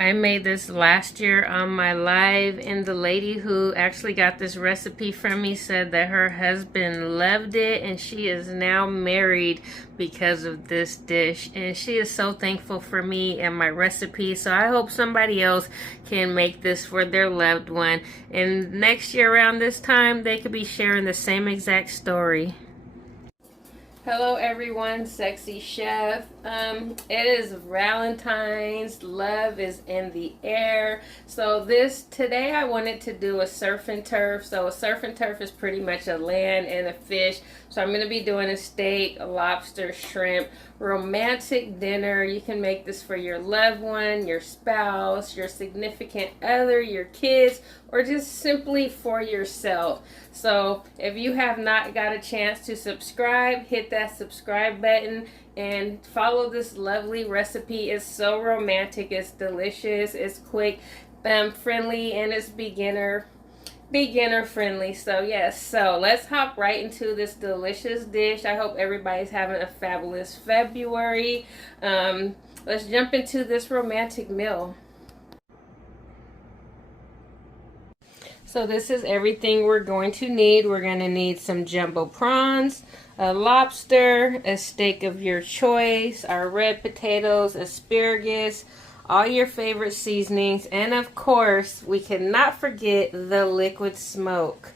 I made this last year on my live, and the lady who actually got this recipe from me said that her husband loved it, and she is now married because of this dish. And she is so thankful for me and my recipe. So I hope somebody else can make this for their loved one. And next year around this time, they could be sharing the same exact story. Hello everyone, sexy chef. It is Valentine's. Love is in the air. So today I wanted to do a surf and turf. So a surf and turf is pretty much a land and a fish. So I'm going to be doing a steak, a lobster, shrimp, romantic dinner. You can make this for your loved one, your spouse, your significant other, your kids, or just simply for yourself. So if you have not got a chance to subscribe, hit that subscribe button and follow this lovely recipe. It's so romantic, it's delicious, it's quick, friendly, and it's beginner friendly. So yes, so let's hop right into this delicious dish. I hope everybody's having a fabulous February. Let's jump into this romantic meal. So this is everything we're going to need. We're going to need some jumbo prawns, a lobster, a steak of your choice, our red potatoes, asparagus, all your favorite seasonings, and of course, we cannot forget the liquid smoke.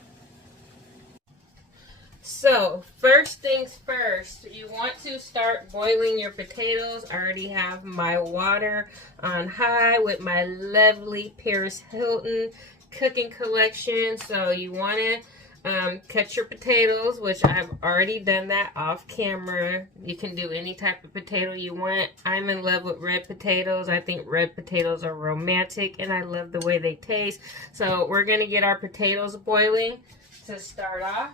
So, first things first, you want to start boiling your potatoes. I already have my water on high with my lovely Paris Hilton cooking collection. So you want to cut your potatoes, which I've already done that off camera. You can do any type of potato you want. I'm in love with red potatoes. I think red potatoes are romantic and I love the way they taste. So we're going to get our potatoes boiling to start off.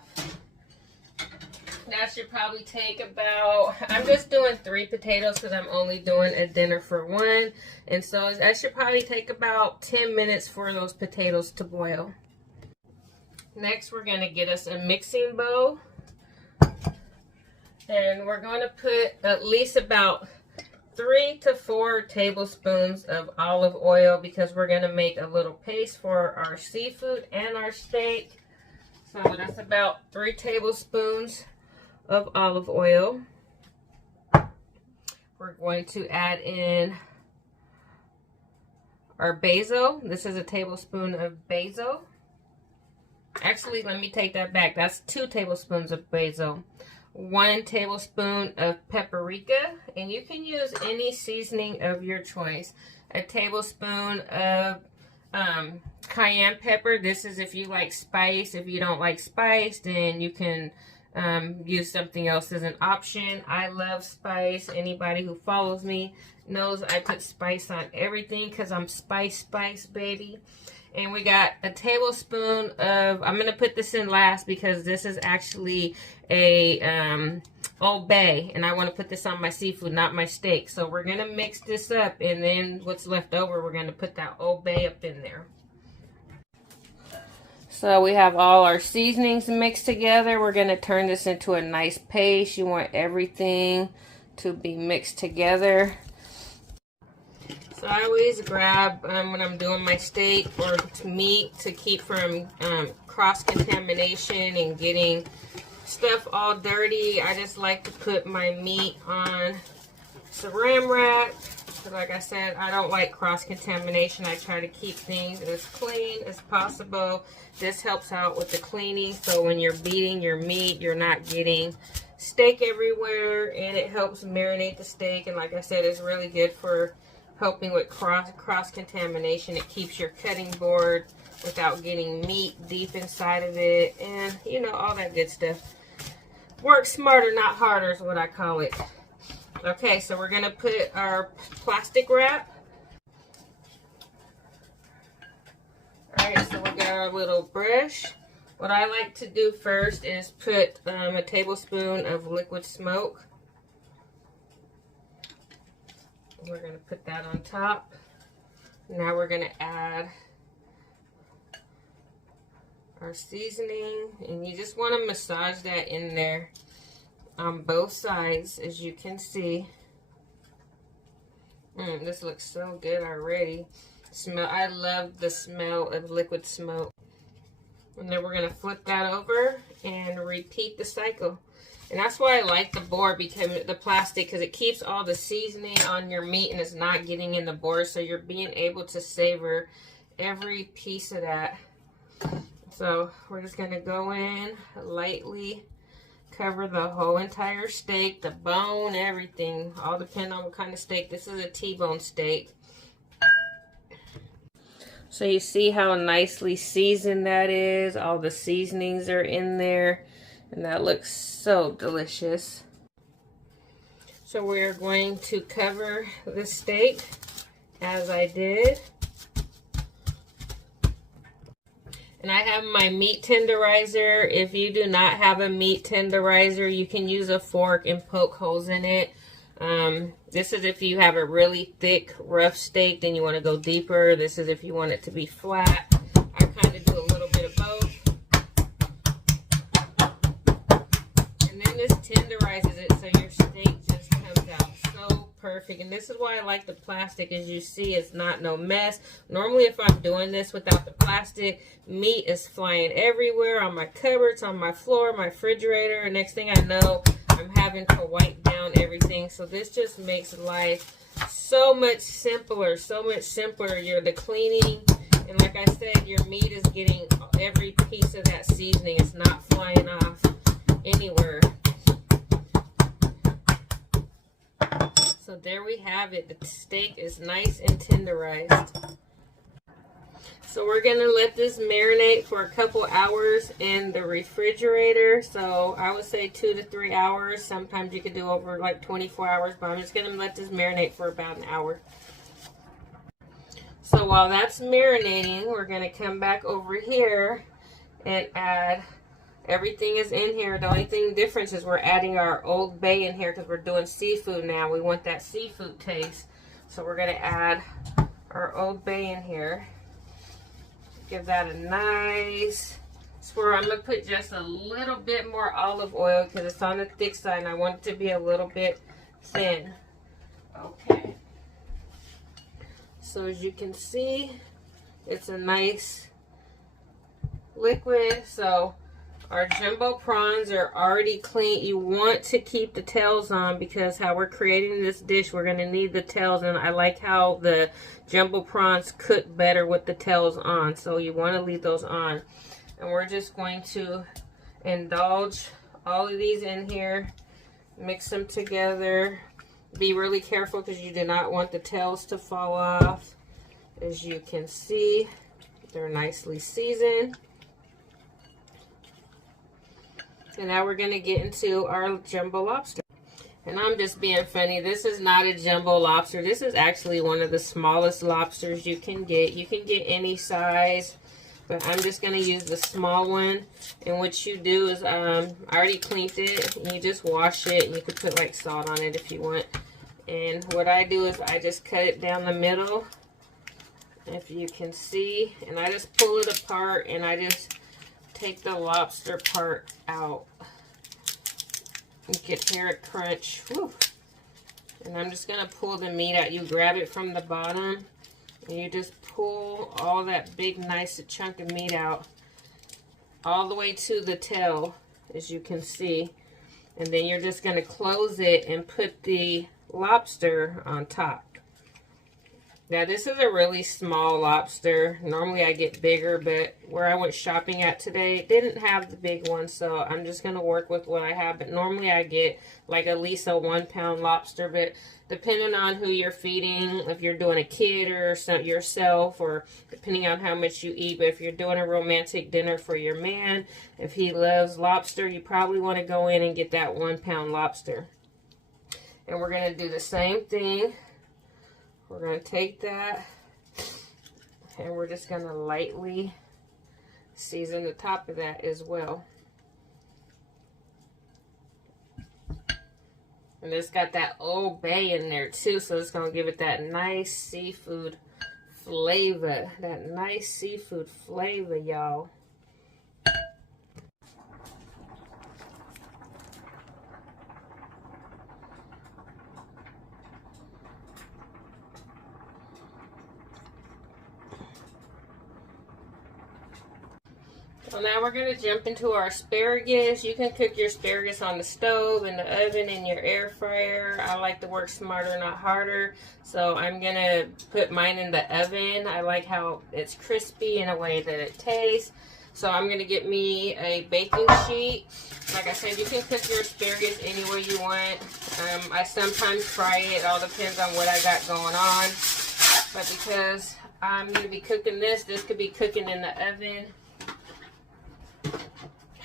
That should probably take about, I'm just doing 3 potatoes because I'm only doing a dinner for one. And so that should probably take about 10 minutes for those potatoes to boil. Next, we're going to get us a mixing bowl. And we're going to put at least about 3 to 4 tablespoons of olive oil because we're going to make a little paste for our seafood and our steak. So that's about 3 tablespoons of olive oil. We're going to add in our basil. This is a tablespoon of basil. Actually, let me take that back. That's 2 tablespoons of basil. 1 tablespoon of paprika, and you can use any seasoning of your choice. A tablespoon of cayenne pepper. This is if you like spice. If you don't like spice, then you can use something else as an option. I love spice. Anybody who follows me knows I put spice on everything because I'm spice baby. And we got a tablespoon of, I'm going to put this in last because this is actually a Old Bay, and I want to put this on my seafood, not my steak. So we're going to mix this up, and then what's left over, we're going to put that Old Bay up in there. So we have all our seasonings mixed together. We're going to turn this into a nice paste. You want everything to be mixed together. So I always grab, when I'm doing my steak or meat, to keep from cross-contamination and getting stuff all dirty. I just like to put my meat on saran wrap. Like I said, I don't like cross-contamination. I try to keep things as clean as possible. This helps out with the cleaning, so when you're beating your meat, you're not getting steak everywhere, and it helps marinate the steak. And like I said, it's really good for helping with cross-contamination. It keeps your cutting board without getting meat deep inside of it, and you know, all that good stuff. Work smarter, not harder is what I call it. Okay, so we're going to put our plastic wrap. Alright, so we got our little brush. What I like to do first is put a tablespoon of liquid smoke. We're going to put that on top. Now we're going to add our seasoning, and you just want to massage that in there on both sides, as you can see. This looks so good already. I love the smell of liquid smoke. And then we're gonna flip that over and repeat the cycle. And that's why I like the board, because the plastic, because it keeps all the seasoning on your meat and it's not getting in the board, so you're being able to savor every piece of that. So we're just gonna go in, lightly cover the whole entire steak, the bone, everything, all depending on what kind of steak. This is a T-bone steak. So you see how nicely seasoned that is. All the seasonings are in there, and that looks so delicious. So we're going to cover the steak as I did. And I have my meat tenderizer. If you do not have a meat tenderizer, you can use a fork and poke holes in it. This is if you have a really thick, rough steak, then you want to go deeper. This is if you want it to be flat. I kind of do a little bit of both. And then this tenderizes it so your steak just comes out so perfect. And this is why I like the plastic. As you see, it's not no mess. Normally, if I'm doing this without the plastic, meat is flying everywhere on my cupboards, on my floor, my refrigerator. And next thing I know, I'm having to wipe down everything. So this just makes life so much simpler, so much simpler. You're the cleaning, and like I said, your meat is getting every piece of that seasoning. It's not flying off anywhere. So there we have it. The steak is nice and tenderized. So we're gonna let this marinate for a couple hours in the refrigerator. So I would say 2 to 3 hours. Sometimes you could do over like 24 hours, but I'm just gonna let this marinate for about an hour. So while that's marinating, we're gonna come back over here and add, everything is in here. The only thing difference is we're adding our Old Bay in here because we're doing seafood now. We want that seafood taste. So we're gonna add our Old Bay in here. Give that a nice swirl. I'm going to put just a little bit more olive oil because it's on the thick side and I want it to be a little bit thin. Okay. So as you can see, it's a nice liquid. So our jumbo prawns are already clean. You want to keep the tails on because how we're creating this dish, we're going to need the tails. And I like how the jumbo prawns cook better with the tails on. So you want to leave those on. And we're just going to indulge all of these in here. Mix them together. Be really careful because you do not want the tails to fall off. As you can see, they're nicely seasoned. And now we're going to get into our jumbo lobster. And I'm just being funny. This is not a jumbo lobster. This is actually one of the smallest lobsters you can get. You can get any size, but I'm just going to use the small one. And what you do is, I already cleaned it. And you just wash it. And you could put like salt on it if you want. And what I do is I just cut it down the middle, if you can see. And I just pull it apart and I just take the lobster part out. You can hear it crunch. Whew. And I'm just going to pull the meat out. You grab it from the bottom and you just pull all that big nice chunk of meat out all the way to the tail, as you can see. And then you're just going to close it and put the lobster on top. Now this is a really small lobster. Normally I get bigger, but where I went shopping at today didn't have the big one, so I'm just going to work with what I have. But normally I get like at least a 1 pound lobster, but depending on who you're feeding, if you're doing a kid or yourself, or depending on how much you eat. But if you're doing a romantic dinner for your man, if he loves lobster, you probably want to go in and get that 1 pound lobster. And we're going to do the same thing. We're going to take that and we're just going to lightly season the top of that as well. And it's got that Old Bay in there too, so it's going to give it that nice seafood flavor. That nice seafood flavor, y'all. So now we're going to jump into our asparagus. You can cook your asparagus on the stove, in the oven, in your air fryer. I like to work smarter, not harder. So I'm going to put mine in the oven. I like how it's crispy in a way that it tastes. So I'm going to get me a baking sheet. Like I said, you can cook your asparagus any way you want. I sometimes fry it. It all depends on what I got going on. But because I'm going to be cooking this could be cooking in the oven.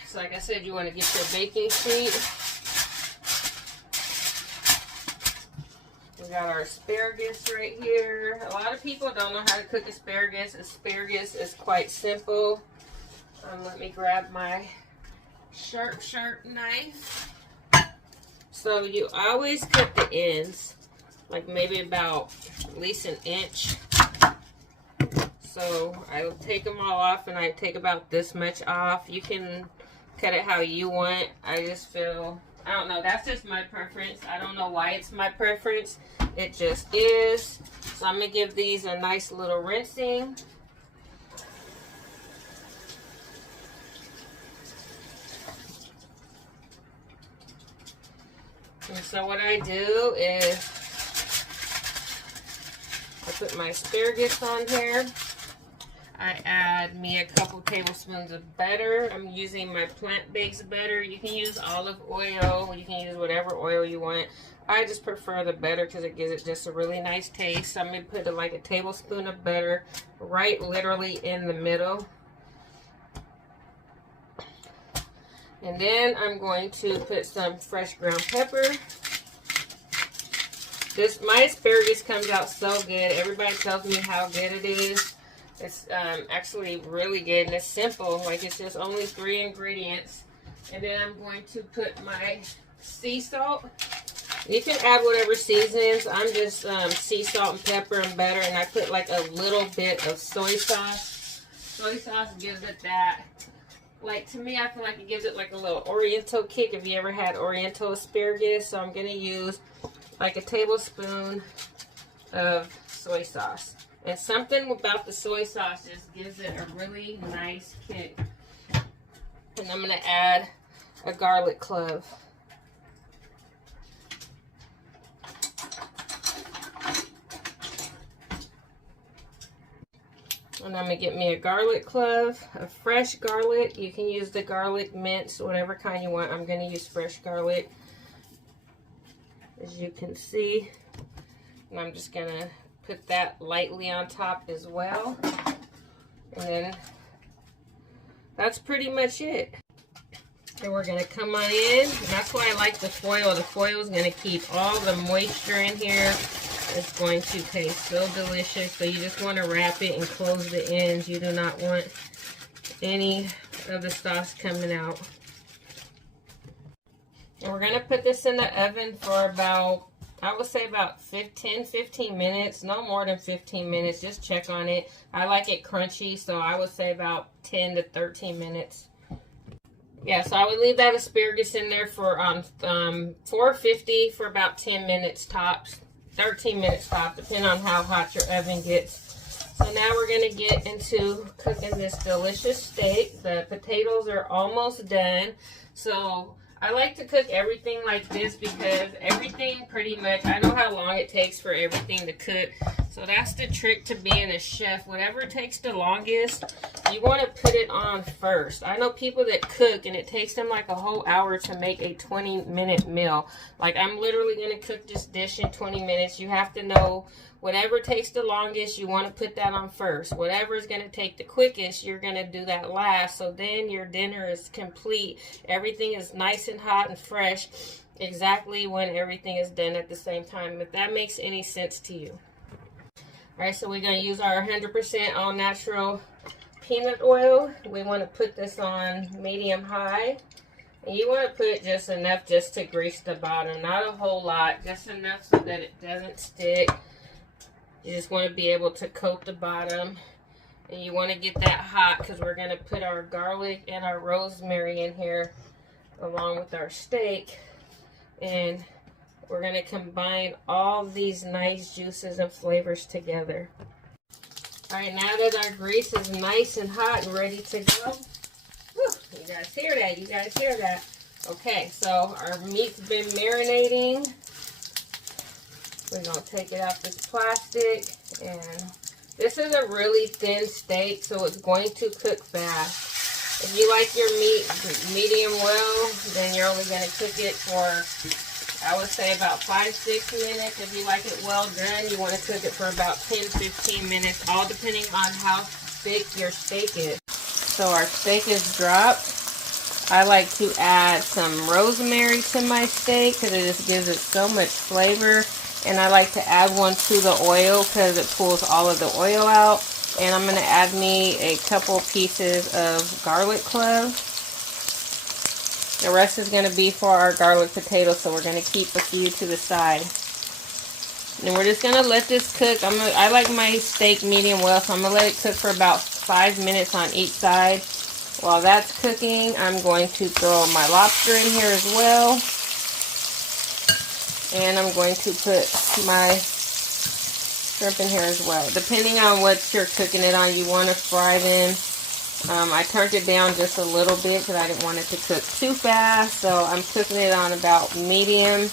So like I said, you want to get your baking sheet. We got our asparagus right here. A lot of people don't know how to cook asparagus. Asparagus is quite simple. Let me grab my sharp knife. So you always cut the ends, like maybe about at least an inch. So I will take them all off, and I take about this much off. You can cut it how you want. I just feel, I don't know, that's just my preference. I don't know why it's my preference. It just is. So I'm going to give these a nice little rinsing. And so what I do is I put my asparagus on here. I add me a couple tablespoons of butter. I'm using my plant-based butter. You can use olive oil. You can use whatever oil you want. I just prefer the butter because it gives it just a really nice taste. So I'm going to put like a tablespoon of butter right literally in the middle. And then I'm going to put some fresh ground pepper. My asparagus comes out so good. Everybody tells me how good it is. It's actually really good, and it's simple. Like, it's just only 3 ingredients. And then I'm going to put my sea salt. You can add whatever seasons. I'm just sea salt and pepper and butter, and I put like a little bit of soy sauce. Soy sauce gives it that, like, to me, I feel like it gives it like a little oriental kick if you ever had oriental asparagus. So I'm going to use like a tablespoon of soy sauce. And something about the soy sauce just gives it a really nice kick. And I'm going to add a garlic clove. And I'm going to get me a garlic clove, a fresh garlic. You can use the garlic mince, whatever kind you want. I'm going to use fresh garlic, as you can see. And I'm just going to put that lightly on top as well. And then that's pretty much it. And we're going to come on in. And that's why I like the foil. The foil is going to keep all the moisture in here. It's going to taste so delicious. So you just want to wrap it and close the ends. You do not want any of the sauce coming out. And we're going to put this in the oven for about, I would say about 15 minutes. No more than 15 minutes. Just check on it. I like it crunchy, so I would say about 10 to 13 minutes. Yeah, so I would leave that asparagus in there for 450 for about 10 minutes tops. 13 minutes tops, depending on how hot your oven gets. So now we're going to get into cooking this delicious steak. The potatoes are almost done. So I like to cook everything like this because everything pretty much, I know how long it takes for everything to cook. So that's the trick to being a chef. Whatever takes the longest, you want to put it on first. I know people that cook and it takes them like a whole hour to make a 20-minute meal. Like, I'm literally going to cook this dish in 20 minutes. You have to know whatever takes the longest, you want to put that on first. Whatever is going to take the quickest, you're going to do that last. So then your dinner is complete. Everything is nice and hot and fresh exactly when everything is done at the same time, if that makes any sense to you. Alright, so we're going to use our 100% all natural peanut oil. We want to put this on medium high. And you want to put just enough just to grease the bottom. Not a whole lot, just enough so that it doesn't stick. You just want to be able to coat the bottom. And you want to get that hot because we're going to put our garlic and our rosemary in here along with our steak. And we're going to combine all these nice juices and flavors together. Alright, now that our grease is nice and hot and ready to go, You guys hear that? You guys hear that? Okay, so our meat's been marinating. We're going to take it out this plastic. And this is a really thin steak, so it's going to cook fast. If you like your meat medium well, then you're only going to cook it for, I would say, about 5-6 minutes. If you like it well done, you want to cook it for about 10-15 minutes, all depending on how thick your steak is. So our steak is dropped. I like to add some rosemary to my steak because it just gives it so much flavor. And I like to add one to the oil because it pulls all of the oil out. And I'm going to add me a couple pieces of garlic clove. The rest is going to be for our garlic potatoes, so we're going to keep a few to the side. And we're just going to let this cook. I like my steak medium well, so I'm going to let it cook for about 5 minutes on each side. While that's cooking, I'm going to throw my lobster in here as well. And I'm going to put my shrimp in here as well. Depending on what you're cooking it on, you want to fry them. I turned it down just a little bit because I didn't want it to cook too fast. So I'm cooking it on about medium.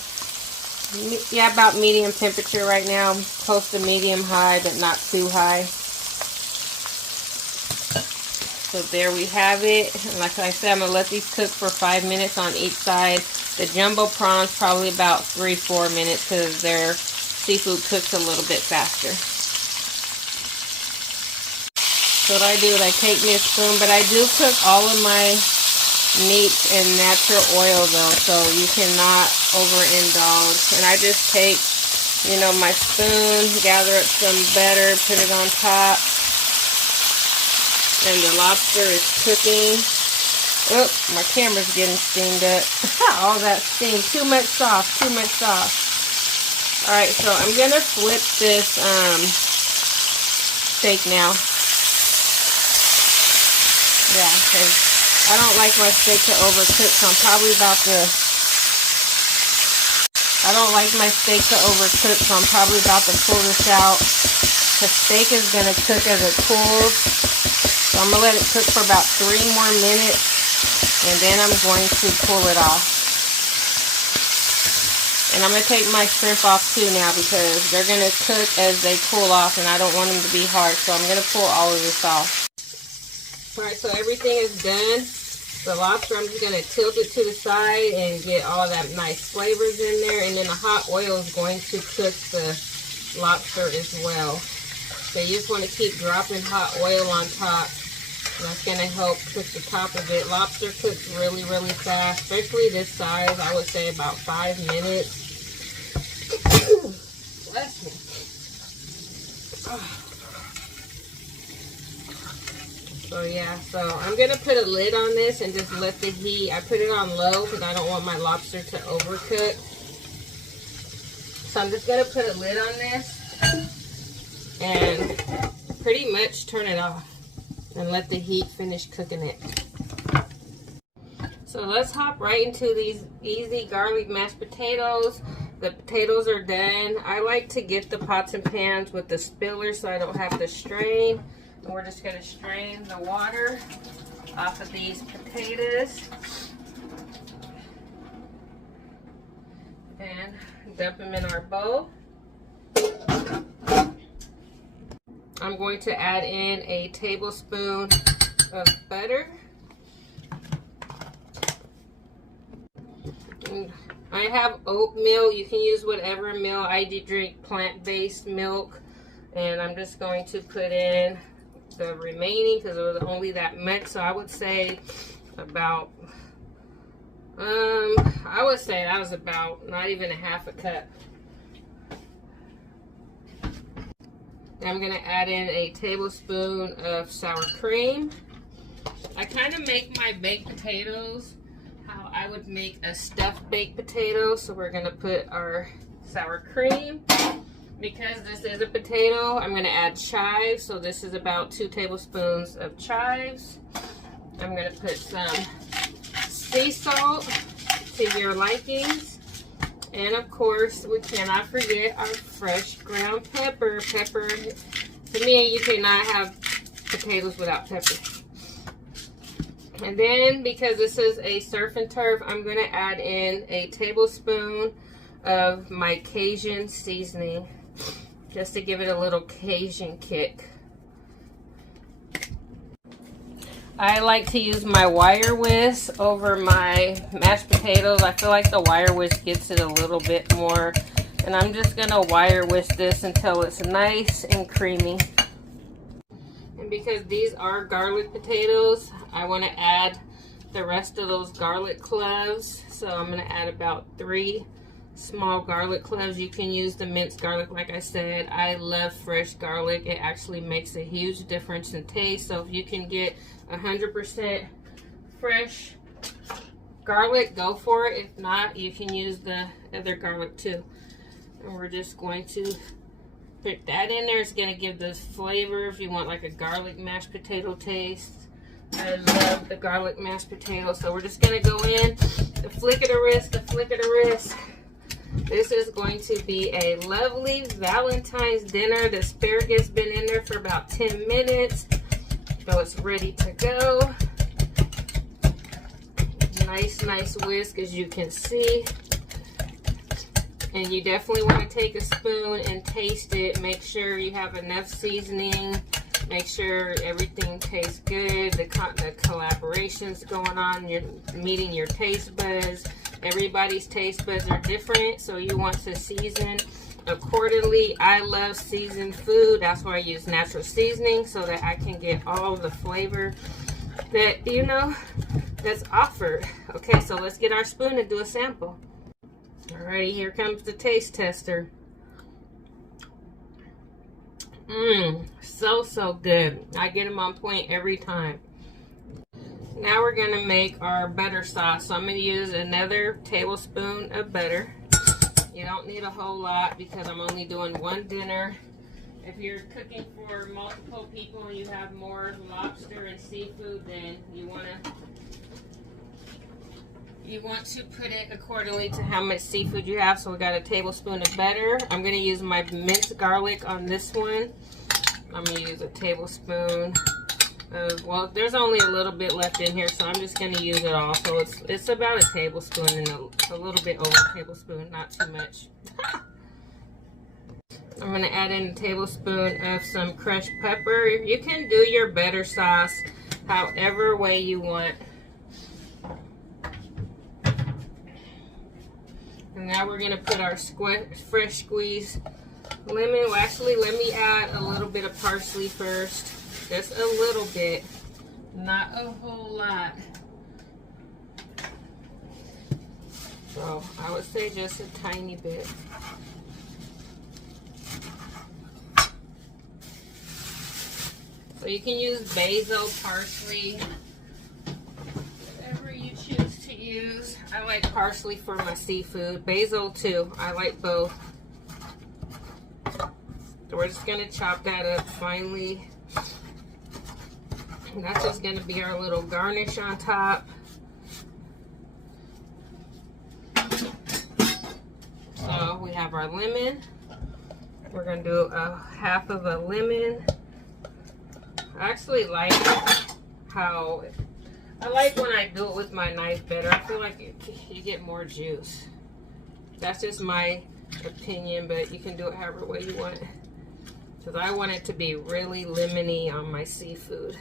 Yeah, about medium temperature right now. Close to medium high, but not too high. So there we have it. And like I said, I'm going to let these cook for 5 minutes on each side. The jumbo prawns probably about 3-4 minutes because their seafood cooks a little bit faster. So what I do is I take me a spoon, but I do cook all of my meats in natural oil though, so you cannot overindulge. And I just take, you know, my spoon, gather up some butter, put it on top. And the lobster is cooking. Oh, my camera's getting steamed up. All that steam. Too much sauce. Too much sauce. Alright, so I'm going to flip this steak now. Yeah, because I don't like my steak to overcook, so I'm probably about to... I don't like my steak to overcook, so I'm probably about to pull this out. The steak is going to cook as it cools. So I'm going to let it cook for about 3 more minutes, and then I'm going to pull it off. And I'm going to take my shrimp off too now because they're going to cook as they cool off, and I don't want them to be hard, so I'm going to pull all of this off. Alright, so everything is done. The lobster, I'm just going to tilt it to the side and get all that nice flavors in there, and then the hot oil is going to cook the lobster as well. So you just want to keep dropping hot oil on top. And that's going to help cook the top of it. Lobster cooks really, really fast. Especially this size, I would say about 5 minutes. Bless me. So yeah, so I'm going to put a lid on this and just let the heat. I put it on low because I don't want my lobster to overcook. So I'm just going to put a lid on this and pretty much turn it off and let the heat finish cooking it. So let's hop right into these easy garlic mashed potatoes. The potatoes are done. I like to get the pots and pans with the spiller so I don't have to strain. And we're just going to strain the water off of these potatoes and dump them in our bowl. I'm going to add in a tablespoon of butter. And I have oatmeal. You can use whatever milk. I do drink plant-based milk. And I'm just going to put in the remaining because it was only that much. So I would say about, I would say that was about not even a half a cup. I'm going to add in a tablespoon of sour cream. I kind of make my baked potatoes how I would make a stuffed baked potato. So we're going to put our sour cream. Because this is a potato, I'm going to add chives. So this is about 2 tablespoons of chives. I'm going to put some sea salt to your likings. And of course, we cannot forget our fresh ground pepper. Pepper, to me, you cannot have potatoes without pepper. And then, because this is a surf and turf, I'm going to add in a tablespoon of my Cajun seasoning, just to give it a little Cajun kick. I like to use my wire whisk over my mashed potatoes. I feel like the wire whisk gets it a little bit more. And I'm just going to wire whisk this until it's nice and creamy. And because these are garlic potatoes, I want to add the rest of those garlic cloves. So I'm going to add about 3 small garlic cloves. You can use the minced garlic, like I said. I love fresh garlic. It actually makes a huge difference in taste. So if you can get 100% fresh garlic, go for it. If not, you can use the other garlic too. And we're just going to put that in there. It's going to give this flavor if you want like a garlic mashed potato taste. I love the garlic mashed potato. So we're just going to go in, the flick of the wrist, the flick of the wrist. This is going to be a lovely Valentine's dinner. The asparagus been in there for about 10 minutes. So it's ready to go. Nice whisk, as you can see. And you definitely want to take a spoon and taste it. Make sure you have enough seasoning. Make sure everything tastes good. The collaboration's going on. You're meeting your taste buds. Everybody's taste buds are different, so you want to season accordingly. I love seasoned food. That's why I use natural seasoning, so that I can get all the flavor that, you know, that's offered. Okay, so let's get our spoon and do a sample. Alrighty, here comes the taste tester. So good. I get them on point every time. Now we're going to make our butter sauce. So I'm going to use another tablespoon of butter. You don't need a whole lot because I'm only doing one dinner. If you're cooking for multiple people and you have more lobster and seafood, then you want to put it accordingly to how much seafood you have. So we got a tablespoon of butter. I'm going to use my minced garlic on this one. I'm going to use a tablespoon of, well, there's only a little bit left in here, so I'm just going to use it all. So it's about a tablespoon and a little bit over a tablespoon, not too much. I'm going to add in a tablespoon of some crushed pepper. You can do your butter sauce however way you want. And now we're going to put our fresh squeezed lemon. Well, actually, let me add a little bit of parsley first. Just a little bit. Not a whole lot. So, I would say just a tiny bit. So, you can use basil, parsley, whatever you choose to use. I like parsley for my seafood. Basil too. I like both. So we're just going to chop that up finely. And that's just going to be our little garnish on top. So we have our lemon. We're going to do a half of a lemon. I actually like how... I like when I do it with my knife better. I feel like you get more juice. That's just my opinion, but you can do it however way you want. Because I want it to be really lemony on my seafood.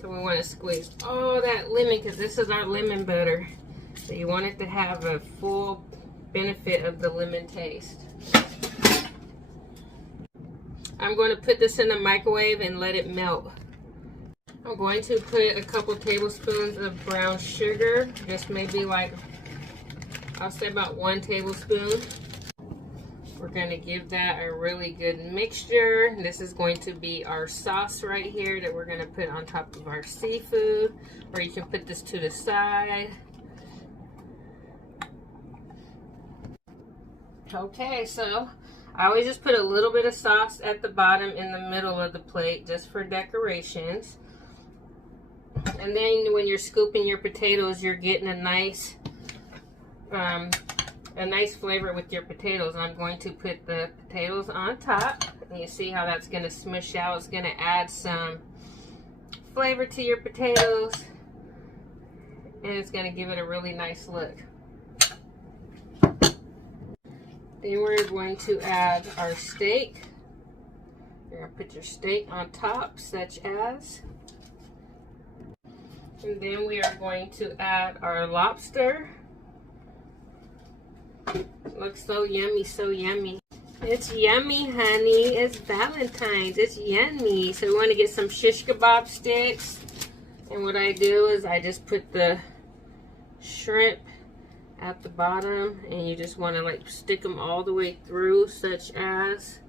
So we want to squeeze all that lemon because this is our lemon butter. So you want it to have a full benefit of the lemon taste. I'm going to put this in the microwave and let it melt. I'm going to put a couple tablespoons of brown sugar, just maybe like, I'll say about 1 tablespoon. We're going to give that a really good mixture. This is going to be our sauce right here that we're going to put on top of our seafood, or you can put this to the side. Okay, so I always just put a little bit of sauce at the bottom in the middle of the plate just for decorations. And then when you're scooping your potatoes, you're getting a nice a nice flavor with your potatoes. I'm going to put the potatoes on top. And you see how that's going to smush out. It's going to add some flavor to your potatoes. And it's going to give it a really nice look. Then we're going to add our steak. You're going to put your steak on top, such as. And then we are going to add our lobster. Looks so yummy, so yummy. It's yummy, honey. It's Valentine's. It's yummy. So we want to get some shish kebab sticks. And what I do is I just put the shrimp at the bottom. And you just want to like stick them all the way through, such as.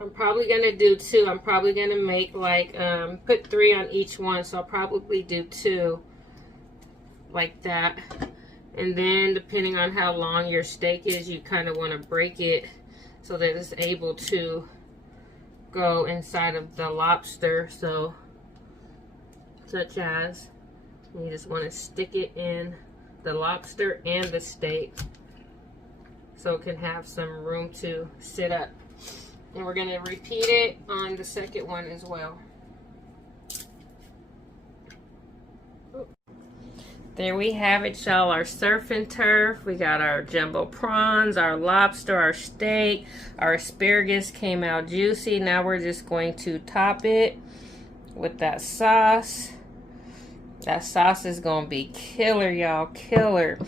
I'm probably going to do 2. I'm probably going to make like, put 3 on each one. So I'll probably do 2 like that. And then depending on how long your steak is, you kind of want to break it so that it's able to go inside of the lobster. So, such as, you just want to stick it in the lobster and the steak so it can have some room to sit up. And we're going to repeat it on the second one as well. There we have it, y'all. Our surf and turf. We got our jumbo prawns, our lobster, our steak. Our asparagus came out juicy. Now we're just going to top it with that sauce. That sauce is going to be killer, y'all. Killer.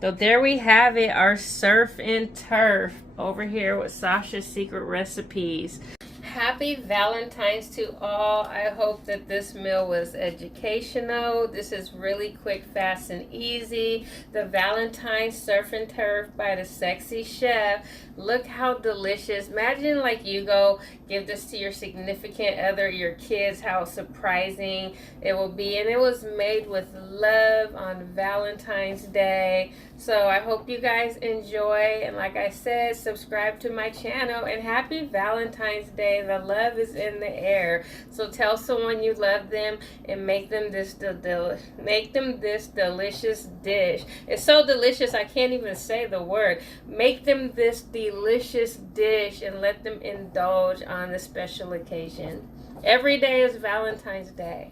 So there we have it. Our surf and turf over here with Sasha's Secret Recipes. Happy Valentine's to all. I hope that this meal was educational. This is really quick, fast, and easy. The Valentine Surf and Turf by the Sexy Chef. Look how delicious. Imagine like you go give this to your significant other, your kids, how surprising it will be. And it was made with love on Valentine's Day. So I hope you guys enjoy. And like I said, subscribe to my channel. And happy Valentine's Day. The love is in the air. So tell someone you love them and make them this delicious dish. It's so delicious I can't even say the word. Make them this delicious dish and let them indulge on this special occasion. Every day is Valentine's Day.